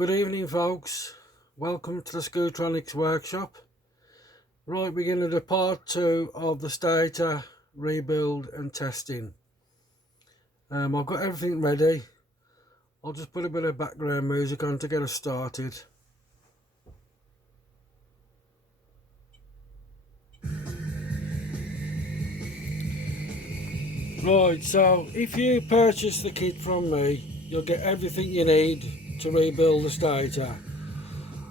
Good evening folks, welcome to the Screwtronics workshop. Right, beginning of part 2 of the stator rebuild and testing. I've got everything ready. I'll just put a bit of background music on to get us started. Right, so if you purchase the kit from me, you'll get everything you need to rebuild the stator.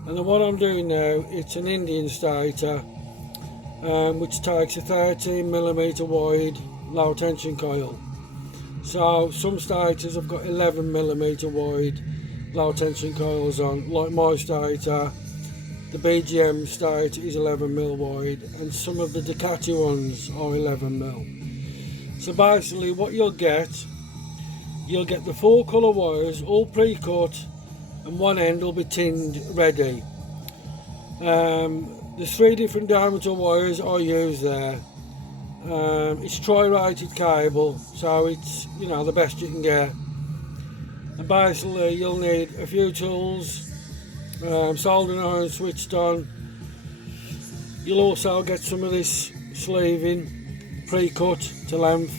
And the one I'm doing now, it's an Indian stator, which takes a 13mm wide low tension coil. So some stators have got 11mm wide low tension coils on, like my stator. The BGM stator is 11mm wide, and some of the Ducati ones are 11mm. So basically what you'll get the 4 colour wires all pre-cut, and one end will be tinned ready. There's 3 different diameter wires I use there. It's tri-rated cable, so it's, you know, the best you can get. And basically you'll need a few tools, soldering iron switched on. You'll also get some of this sleeving pre-cut to length,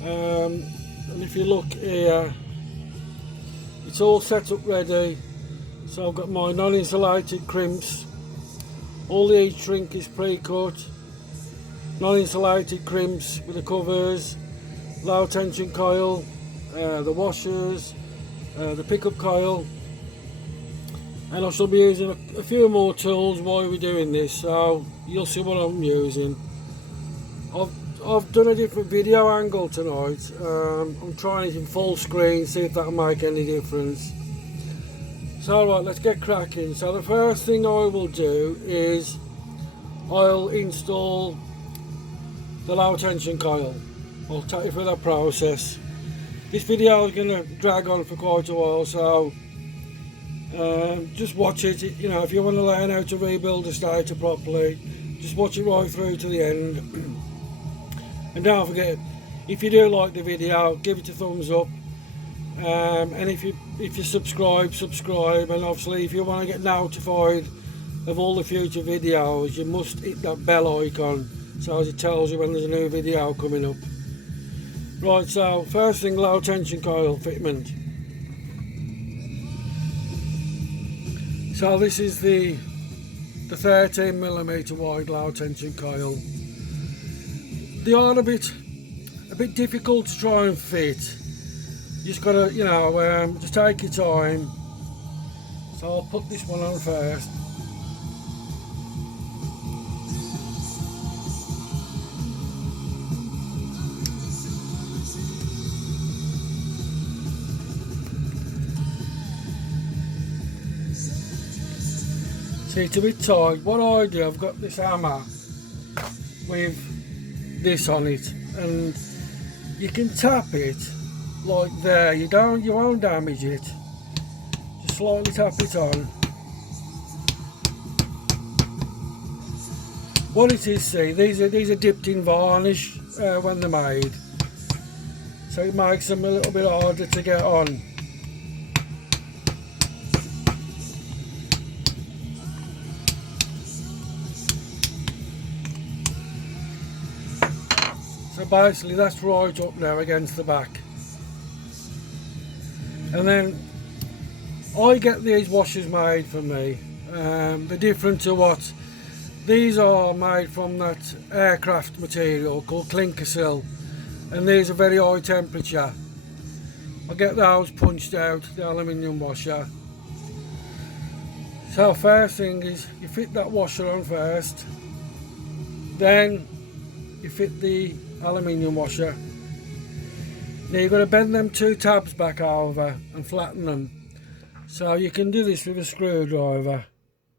and if you look here, it's all set up ready. So I've got my non-insulated crimps, all the heat shrink is pre-cut, non-insulated crimps with the covers, low tension coil, the washers, the pickup coil, and I shall be using a few more tools while we're doing this, so you'll see what I'm using. I've done a different video angle tonight. I'm trying it in full screen, see if that'll make any difference. So right, let's get cracking. So the first thing I will do is I'll install the low tension coil. I'll take you through that process. This video is going to drag on for quite a while, so just watch it. You know, if you want to learn how to rebuild a stator properly, just watch it right through to the end. And don't forget, if you do like the video, give it a thumbs up, and if you subscribe, and obviously if you want to get notified of all the future videos, you must hit that bell icon so as it tells you when there's a new video coming up. Right, so first thing, low tension coil fitment. So this is the 13mm wide low tension coil. They are a bit difficult to try and fit. You just gotta, you know, just take your time. So I'll put this one on first. See, it's a bit tight. What I do, I've got this hammer with this on it, and you can tap it like there. You won't damage it. Just slightly tap it on. What it is, see, these are dipped in varnish when they're made, so it makes them a little bit harder to get on. So basically that's right up now against the back. And then I get these washers made for me. They're different to what these are made from, that aircraft material called clinker sill, and these are very high temperature. I get those punched out, the aluminium washer. So first thing is you fit that washer on first, then you fit the aluminium washer. Now you've got to bend them 2 tabs back over and flatten them. So you can do this with a screwdriver.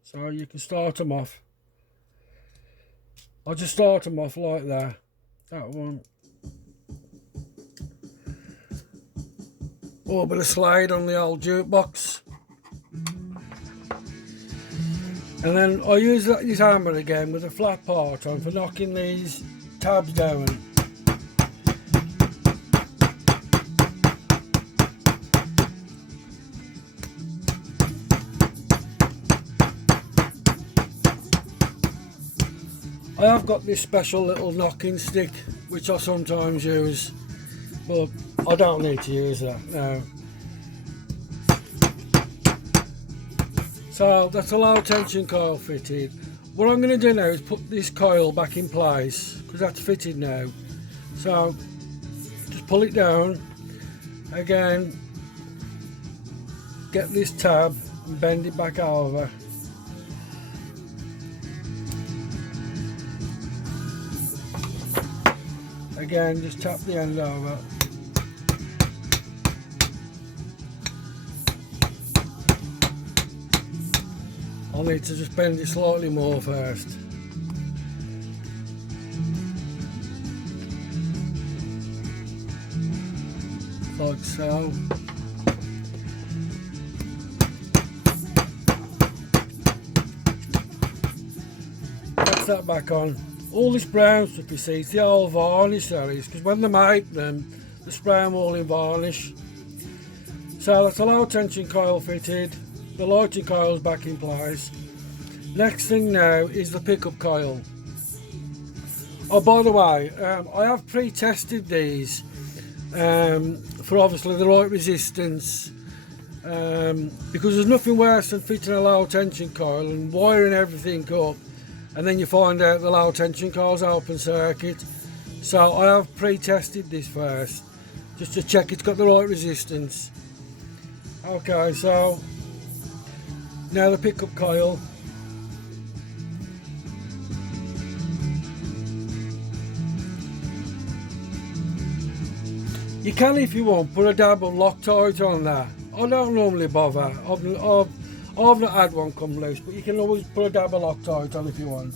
So you can start them off. I'll just start them off like that. That one. Oh, a bit of slide on the old jukebox. And then I use this hammer again with a flat part on for knocking these tabs down. I have got this special little knocking stick which I sometimes use, but I don't need to use that now. So that's a low tension coil fitted. What I'm going to do now is put this coil back in place because that's fitted now. So just pull it down again, get this tab and bend it back over. Again, just tap the end over. I'll need to just bend it slightly more first. Like so. That's that back on. All this brown stuff you see, it's the old varnish that is, because when they make them, they spray them all in varnish. So that's a low tension coil fitted, the lighting coil's back in place. Next thing now is the pickup coil. Oh, by the way, I have pre-tested these for obviously the right resistance, because there's nothing worse than fitting a low tension coil and wiring everything up, and then you find out the low tension coil's open circuit. So I have pre-tested this first just to check it's got the right resistance. Okay, so now the pickup coil. You can, if you want, put a dab of Loctite on that. I don't normally bother. I've not had one come loose, but you can always put a dab of Loctite on if you want.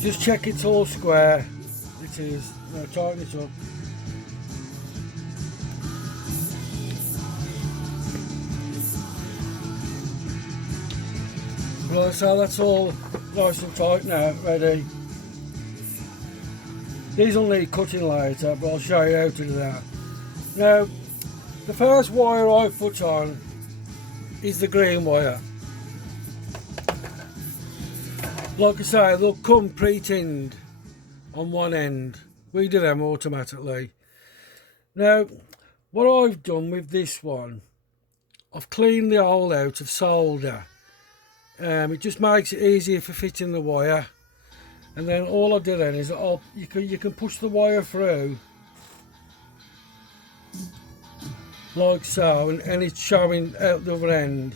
Just check it's all square. It is. Now tighten it up. Right, so that's all nice and tight now, ready. These will need cutting later, but I'll show you how to do that. Now, the first wire I put on is the green wire. Like I say, they'll come pre-tinned on one end. We do them automatically. Now, what I've done with this one, I've cleaned the hole out of solder. It just makes it easier for fitting the wire. And then all I do then is you can push the wire through like so, and it's showing out the other end.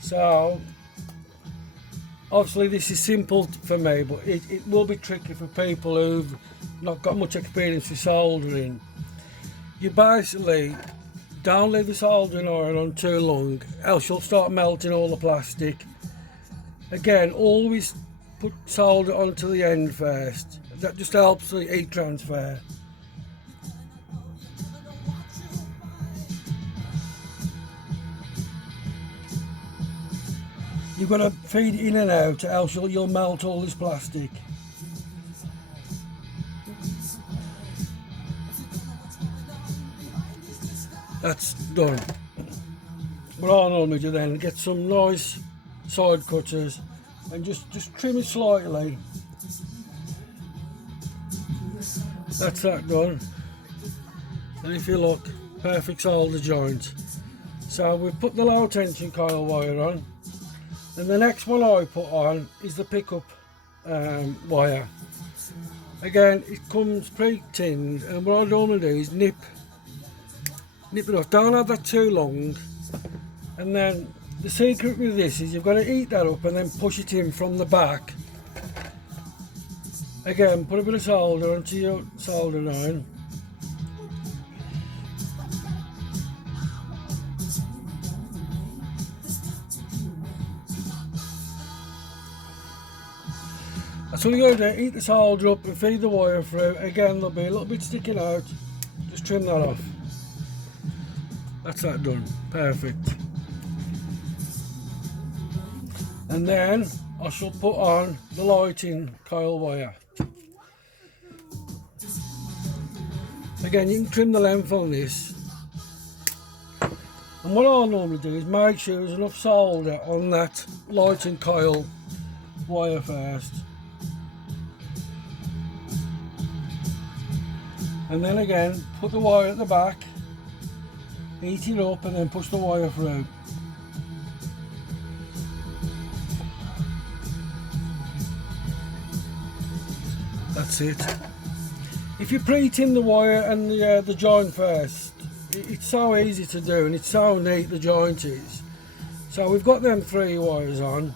So obviously this is simple for me, but it will be tricky for people who've not got much experience with soldering. You basically don't leave the soldering iron on too long, else you'll start melting all the plastic. Again, always put solder onto the end first. That just helps the heat transfer. You've got to feed it in and out, else you'll melt all this plastic. That's done. What I normally do then, get some nice side cutters and just trim it slightly. That's that done. And if you look, perfect solder joint. So we've put the low tension coil wire on. And the next one I put on is the pickup wire. Again, it comes pre-tinned, and what I normally do is nip it off. Don't have that too long. And then the secret with this is you've got to heat that up and then push it in from the back. Again, put a bit of solder onto your soldering iron. That's all you gotta do, heat the solder up and feed the wire through. Again, there'll be a little bit sticking out, just trim that off. That's that done, perfect. And then I shall put on the lighting coil wire. Again, you can trim the length on this. And what I'll normally do is make sure there's enough solder on that lighting coil wire first. And then again, put the wire at the back, heat it up and then push the wire through. That's it. If you pre-tin the wire and the joint first, it's so easy to do and it's so neat, the joint is. So we've got them 3 wires on.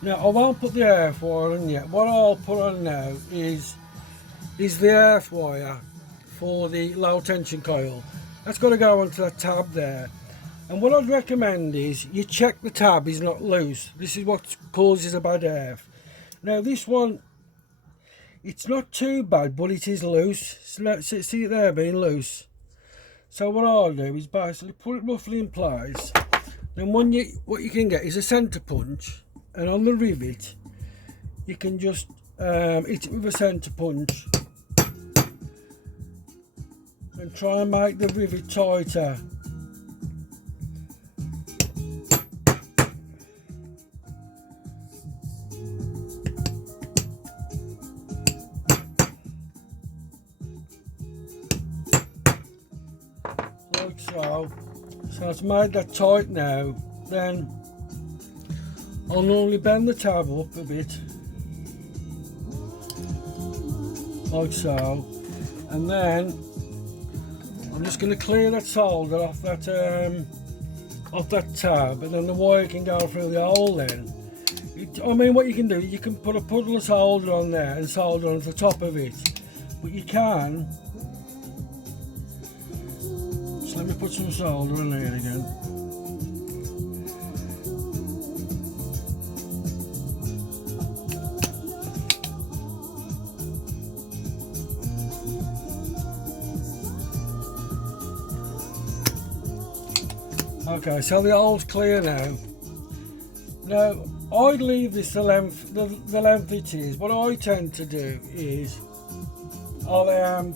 Now I won't put the earth wire on yet. What I'll put on now is the earth wire for the low tension coil. That's got to go onto that tab there. And what I'd recommend is you check the tab is not loose. This is what causes a bad earth. Now this one, it's not too bad, but it is loose. See it there being loose. So what I'll do is basically put it roughly in place. Then what you can get is a centre punch, and on the rivet you can just hit it with a centre punch and try and make the rivet tighter. Like so. So it's made that tight now. Then I'll normally bend the tab up a bit, like so, and then I'm just going to clear that solder off that tab, and then the wire can go through the hole. Then I mean, what you can do, you can put a puddle of solder on there and solder on the top of it, but you can just let me put some solder on there again. Okay, so the hole's clear now. Now I'd leave this the length it is. What I tend to do is I'll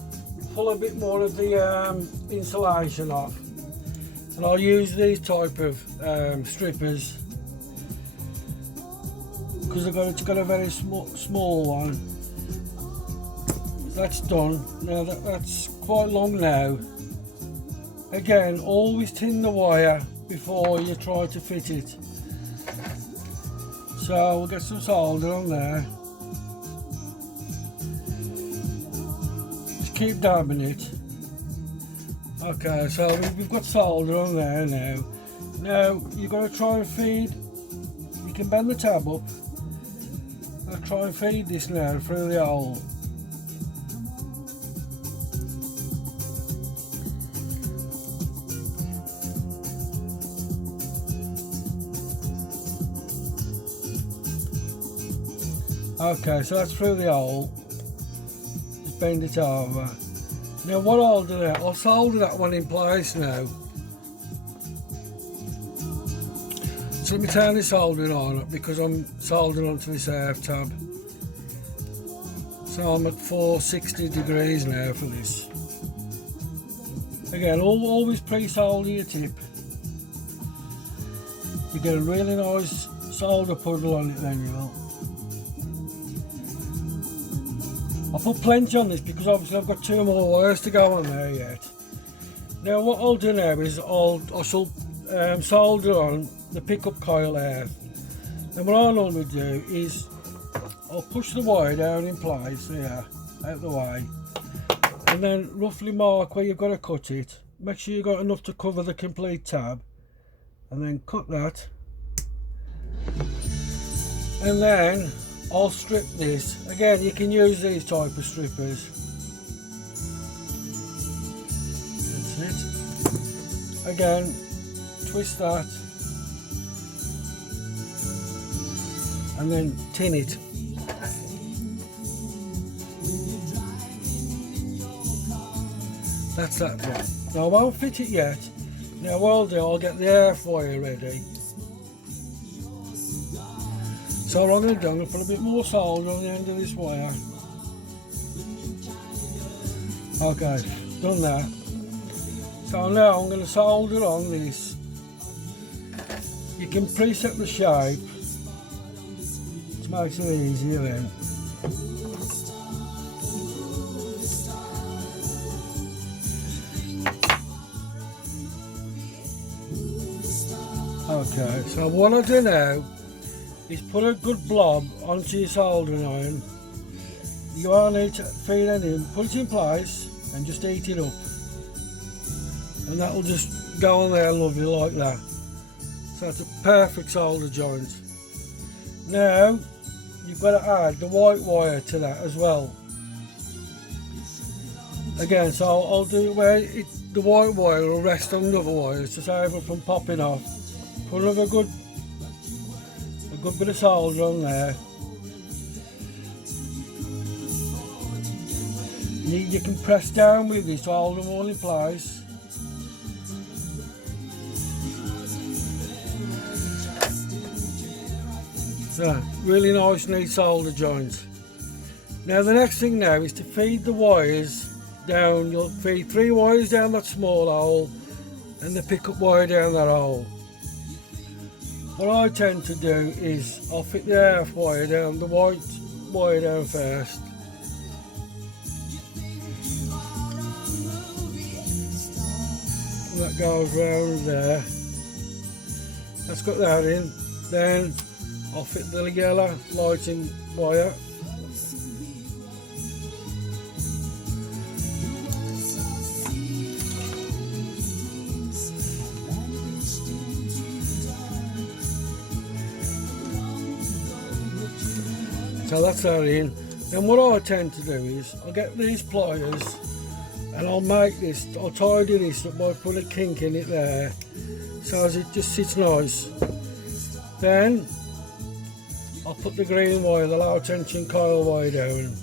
pull a bit more of the insulation off, and I'll use these type of strippers because it's got a very small one. That's done. Now that's quite long now. Again, always tin the wire before you try to fit it. So we'll get some solder on there. Just keep dabbing it. Okay, so we've got solder on there now. Now you've got to try and feed. You can bend the tab up. I'll try and feed this now through the hole. Okay, so that's through the hole. Just bend it over. Now what I'll do now, I'll solder that one in place now. So let me turn this soldering on because I'm soldering onto this earth tab. So I'm at 460 degrees now for this. Again, always pre-solder your tip. You get a really nice solder puddle on it then, you will. I'll put plenty on this because obviously I've got 2 more wires to go on there yet. Now what I'll do now is I shall solder on the pickup coil earth. And what I'll normally do is I'll push the wire down in place here, out the way, and then roughly mark where you've got to cut it. Make sure you've got enough to cover the complete tab, and then cut that. And then I'll strip this. Again, you can use these type of strippers. That's it. Again, twist that and then tin it. That's that one. Now I won't fit it yet. Now what I'll do, I'll get the air fryer ready. So what I'm going to do, I'm going to put a bit more solder on the end of this wire. Okay, done that. So now I'm going to solder on this. You can preset the shape, which makes it easier then. Okay, so what I do now is put a good blob onto your soldering iron. You won't need to feed it in, put it in place and just heat it up. And that will just go on there lovely like that. So it's a perfect solder joint. Now you've got to add the white wire to that as well. Again, so I'll do it where the white wire will rest on the other wires to save it from popping off. Put another good bit of solder on there. You can press down with this to hold them all in place. So, really nice neat solder joint. Now the next thing now is to feed the wires down. You'll feed 3 wires down that small hole and the pickup wire down that hole. What I tend to do is I'll fit the half wire down, the white wire down first. And that goes round there. Let's got that in. Then I'll fit the yellow lighting wire. So that's that in. Then what I tend to do is I'll get these pliers and I'll tidy this up by putting a kink in it there so as it just sits nice. Then I'll put the green wire, the low tension coil wire down.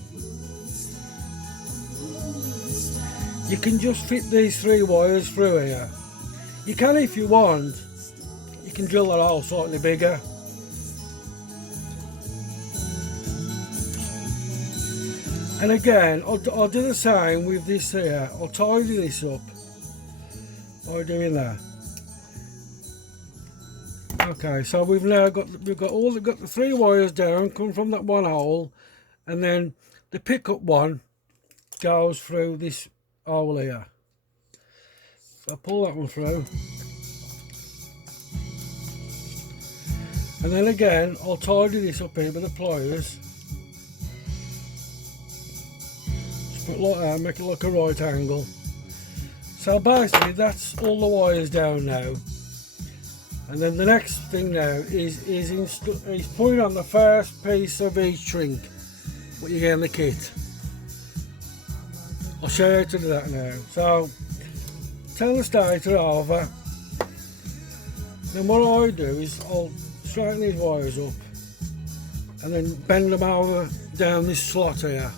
You can just fit these 3 wires through here. You can, if you want, you can drill that hole slightly bigger. And again, I'll do the same with this here. I'll tidy this up by doing that. Okay, so we've got the 3 wires down, come from that one hole, and then the pickup one goes through this hole here. So I'll pull that one through. And then again, I'll tidy this up here with the pliers. Put like that, make it like a right angle. So basically that's all the wires down now. And then the next thing now is putting on the first piece of heat shrink what you get in the kit. I'll show you how to do that now. So turn the stator over. Then what I do is I'll straighten these wires up and then bend them over down this slot here.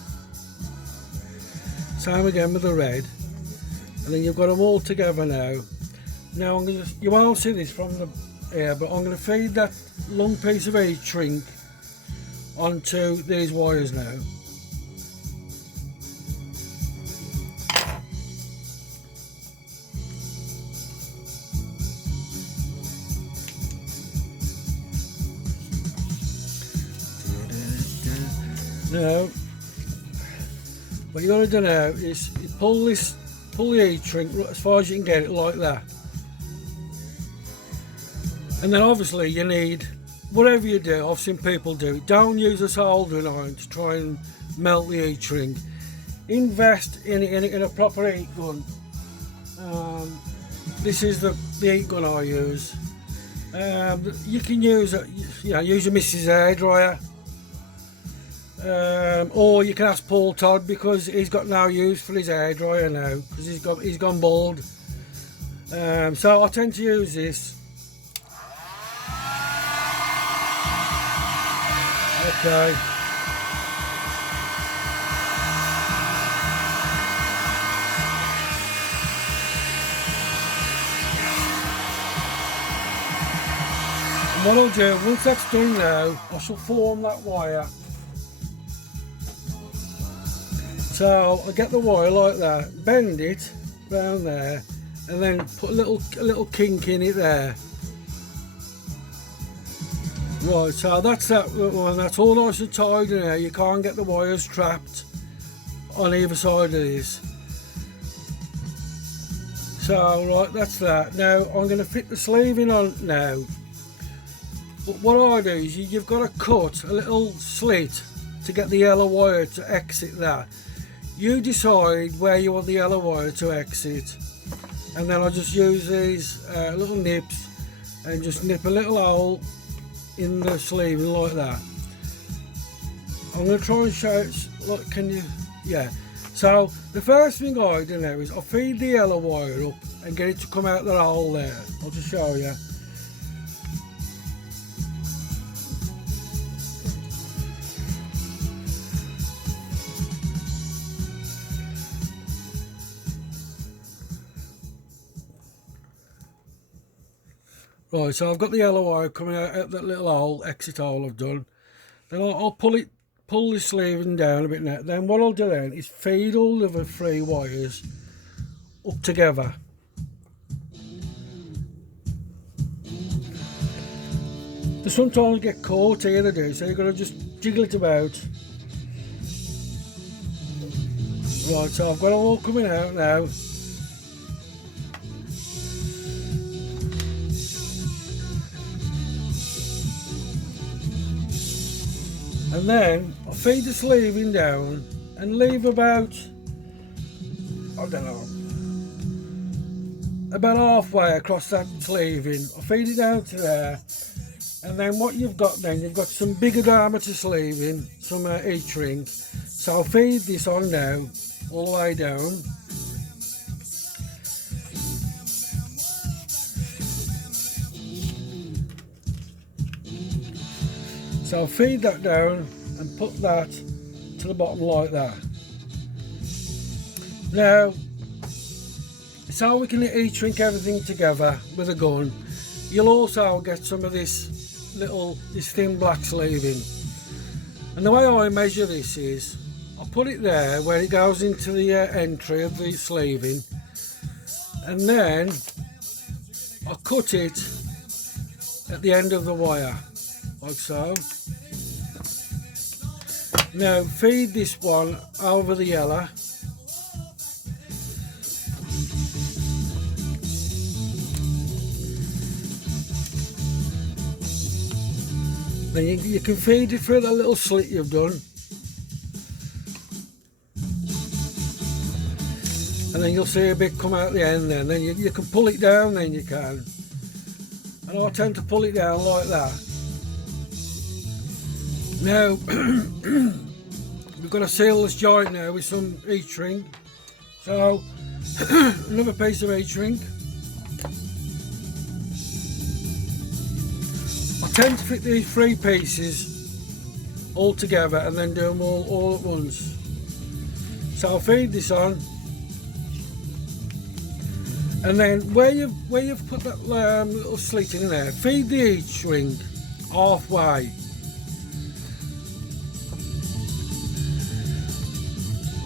Same again with the red, and then you've got them all together now. Now you won't see this from the air, but I'm going to feed that long piece of heat shrink onto these wires now. Now what you got to do now is you pull the heat shrink as far as you can get it like that. And then obviously you need, whatever you do, I've seen people do it, don't use a soldering iron to try and melt the heat shrink. Invest in a proper heat gun. This is the heat gun I use. You can use use a Mrs. Hairdryer. Or you can ask Paul Todd, because he's got no use for his hairdryer now because he's gone bald. So I tend to use this. Okay. what I'll do, once that's done now, I shall form that wire. So I'll get the wire like that, bend it round there, and then put a little kink in it there. Right, so that's that one. That's all nice and tidy now. You can't get the wires trapped on either side of this. So right, that's that. Now I'm going to fit the sleeving on now. But what I do is you've got to cut a little slit to get the yellow wire to exit that. You decide where you want the yellow wire to exit, and then I just use these little nips and just nip a little hole in the sleeving like that. I'm going to try and show it, like, can you, yeah. So the first thing I do now is I feed the yellow wire up and get it to come out that hole there. I'll just show you. Right, so I've got the yellow wire coming out that little hole, exit hole I've done. Then I'll pull the sleeving down a bit now. Then what I'll do then is feed all of the three wires up together. They sometimes get caught here, they do, so you've got to just jiggle it about. Right, so I've got it all coming out now. And then I'll feed the sleeving down and leave about, I don't know, about halfway across that sleeving. I'll feed it down to there, and then what you've got then, you've got some bigger diameter sleeving, some heat shrink. So I'll feed this on now, all the way down. So I'll feed that down and put that to the bottom like that. Now, so we can heat shrink everything together with a gun. You'll also get some of this thin black sleeving. And the way I measure this is, I put it there where it goes into the entry of the sleeving, and then I cut it at the end of the wire, like so. Now feed this one over the yellow. Then you can feed it through that little slit you've done. And then you'll see a bit come out the end then. Then you can pull it down, then you can. And I tend to pull it down like that. Now, we've got to seal this joint now with some heat shrink. So, another piece of heat shrink. I tend to fit these three pieces all together and then do them all at once. So I'll feed this on. And then where you've put that little slit in there, feed the heat shrink halfway.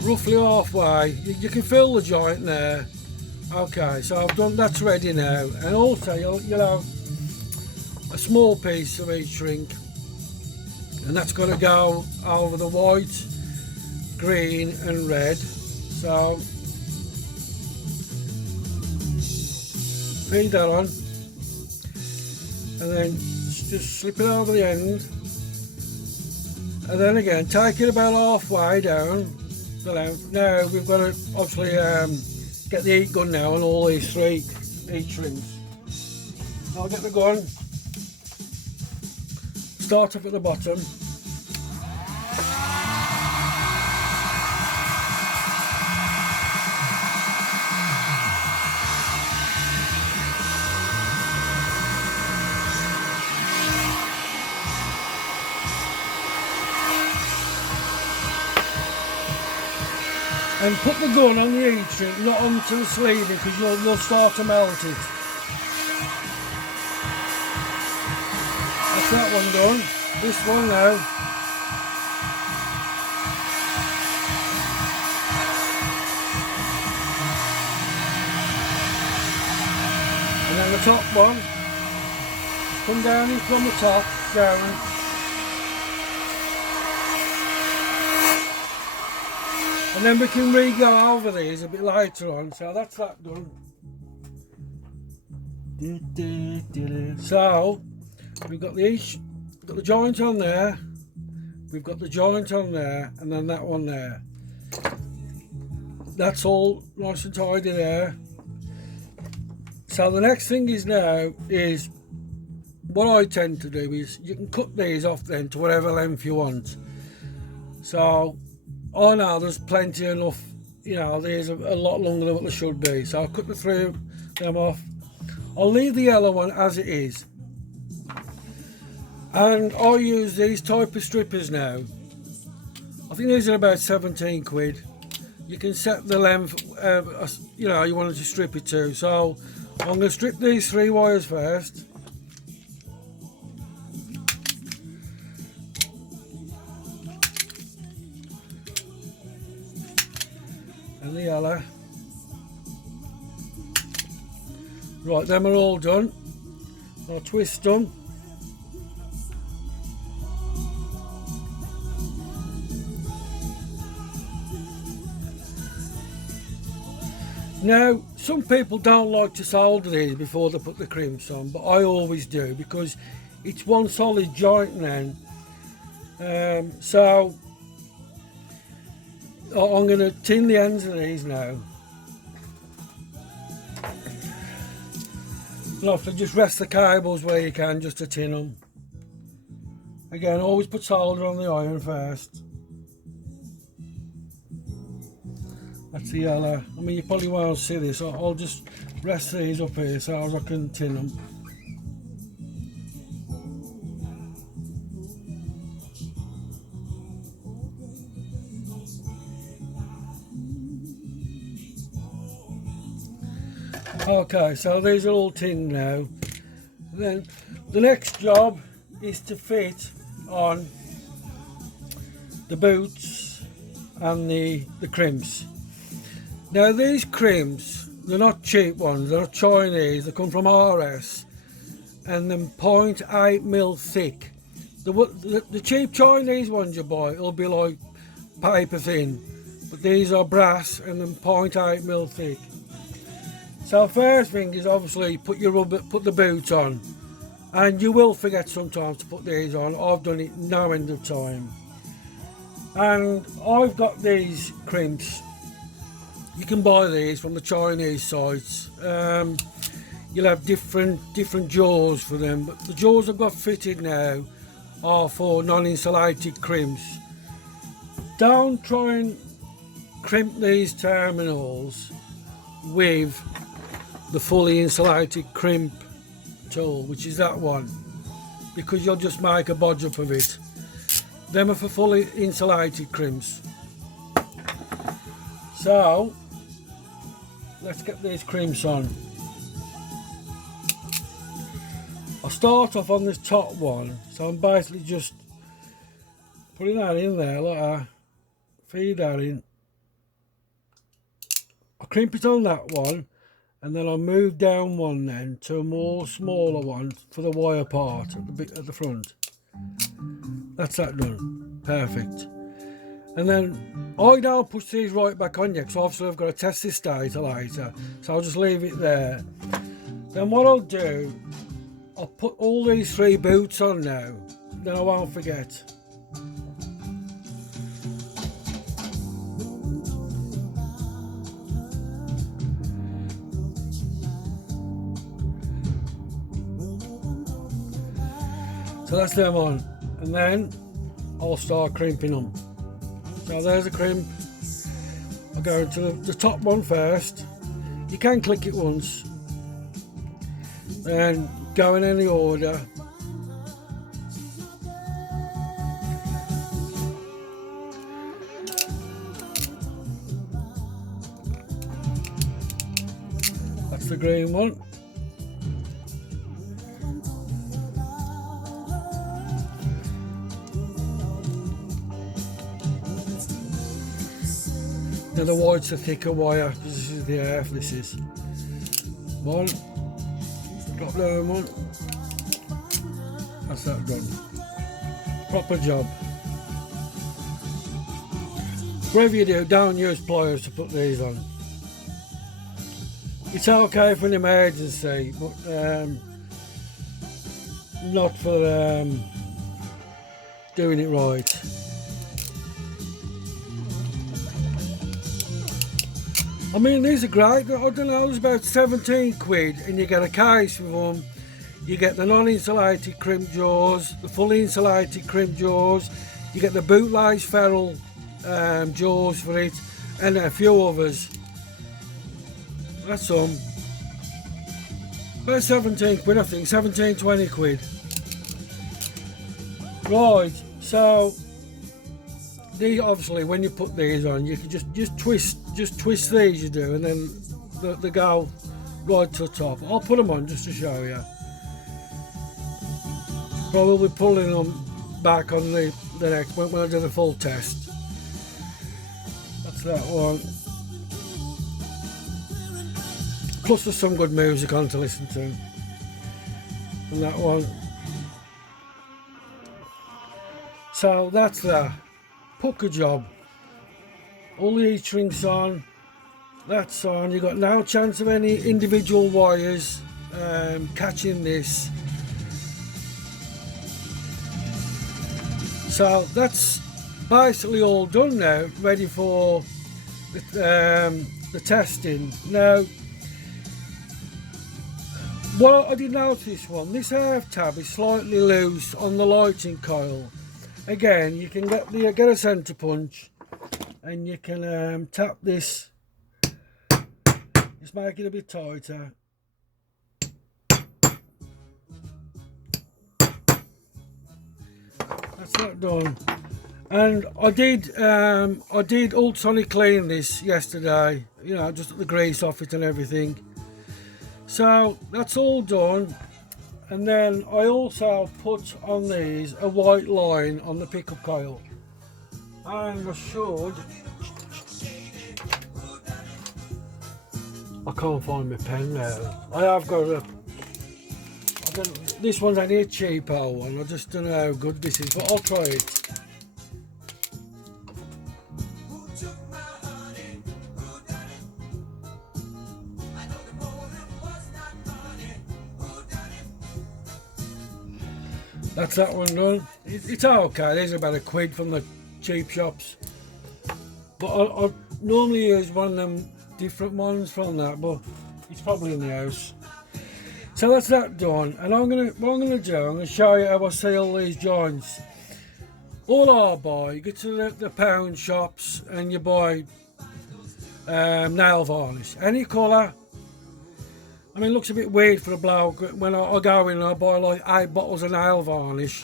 Roughly halfway. You can fill the joint there. Okay, so I've done, that's ready now. And also you'll have a small piece of heat shrink, and that's going to go over the white, green and red. So feed that on, and then just slip it over the end, and then again take it about halfway down the length. Now we've got to obviously get the heat gun now on all these three heat shrinks. I'll get the gun, start up at the bottom. And put the gun on the heat shrink, not onto the sleeving, because you'll start to melt it. That's that one done. This one now. And then the top one. Come down in from the top, down. And then we can re-go over these a bit later on. So that's that done. So we've got the joint on there, we've got the joint on there, and then that one there. That's all nice and tidy there. So the next thing is now is what I tend to do is you can cut these off then to whatever length you want. So I know there's plenty enough, you know, these are a lot longer than what they should be. So I'll cut the three of them off. I'll leave the yellow one as it is. And I use these type of strippers now. I think these are about 17 quid. You can set the length, you know, you want to strip it to. So I'm going to strip these 3 wires first. And the yellow. Right, them are all done. I'll twist them. Now, some people don't like to solder these before they put the crimps on, but I always do because it's one solid joint then. So I'm going to tin the ends of these now. You have to just rest the cables where you can just to tin them. Again, always put solder on the iron first. That's the yellow. I mean, you probably won't see this. I'll just rest these up here so I can tin them. Okay, so these are all tinned now. Then the next job is to fit on the boots and the crimps. Now these crimps, they're not cheap ones, they're Chinese, they come from RS and they're 0.8mm thick. The cheap Chinese ones you buy, it'll be like paper thin, but these are brass and they're 0.8mm thick. So first thing is obviously put the boots on, and you will forget sometimes to put these on. I've done it no end of time. And I've got these crimps. You can buy these from the Chinese sites. You'll have different jaws for them, but the jaws I've got fitted now are for non-insulated crimps. Don't try and crimp these terminals with the fully insulated crimp tool, which is that one, because you'll just make a bodge up of it. Them are for fully insulated crimps. So let's get these crimps on. I'll start off on this top one, so I'm basically just putting that in there like that, feed that in. I'll crimp it on that one, and then I'll move down one then to a more smaller one for the wire part at the bit at the front. That's that done. Perfect. And then I don't push these right back on yet because obviously I've got to test this stator later, so I'll just leave it there. Then what I'll do, I'll put all these 3 boots on now, then I won't forget. So that's them on, and then I'll start crimping them. So there's a crimp. I'll go into the top one first. You can click it once, then go in any order. That's the green one. Now the white's a thicker wire, because this is the earth, this is. One, drop down one. That's that done. Proper job. Whatever you do, don't use pliers to put these on. It's okay for an emergency, but not for doing it right. I mean, these are great. I don't know, it's about 17 quid, and you get a case with them. You get the non-insulated crimp jaws, the fully insulated crimp jaws. You get the bootlace ferrule jaws for it, and a few others. That's some. About 17 quid, I think. 17, 20 quid. Right, so these, obviously, when you put these on, you can just twist these, you do, and then they go right to the top. I'll put them on just to show you. Probably pulling them back on the next when I do the full test. That's that one. Plus there's some good music on to listen to. And that one. So that's that. Pucker job. All the heat shrinks on. That's on. You've got no chance of any individual wires catching this. So that's basically all done now, ready for the testing. Now, what I did notice this half tab is slightly loose on the lighting coil. Again, you can get a centre punch, and you can tap this, just make it a bit tighter. That's that done. And I did ultrasonic clean this yesterday, you know, just the grease off it and everything. So that's all done. And then I also put on these a white line on the pickup coil. And I should, I can't find my pen now. I have got this one's only a cheapo one. I just don't know how good this is, but I'll try it. That's that one done. It's okay. These are about a quid from the cheap shops. But I normally use one of them different ones from that, but it's probably in the house. So that's that done. And what I'm gonna do, I'm gonna show you how I seal these joints. All I buy, you get to the pound shops and you buy nail varnish, any colour. I mean, it looks a bit weird for a bloke when I go in and I buy like 8 bottles of nail varnish.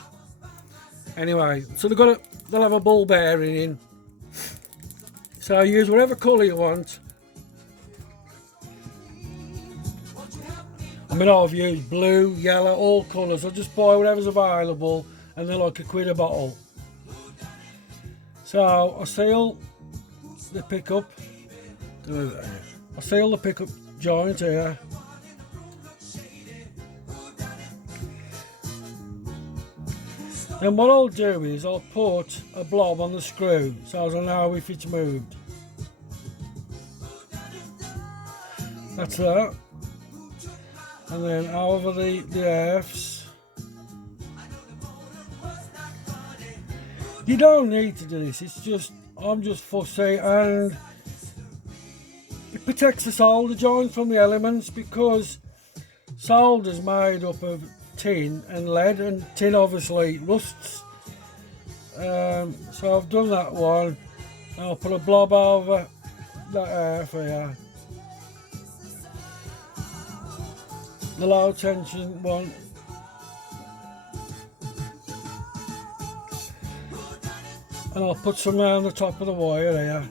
Anyway, so they'll have a ball bearing in. So use whatever colour you want. I mean, I've used blue, yellow, all colours. I just buy whatever's available, and they're like a quid a bottle. So I seal the pickup. I seal the pickup joint here. And what I'll do is I'll put a blob on the screw so as I know if it's moved. That's that. And then over the earths. You don't need to do this, it's just, I'm just fussy, and it protects the solder joint from the elements, because solder's made up of tin and lead, and tin obviously rusts. So I've done that one. I'll put a blob over that earth here. The low tension one. And I'll put some around the top of the wire here.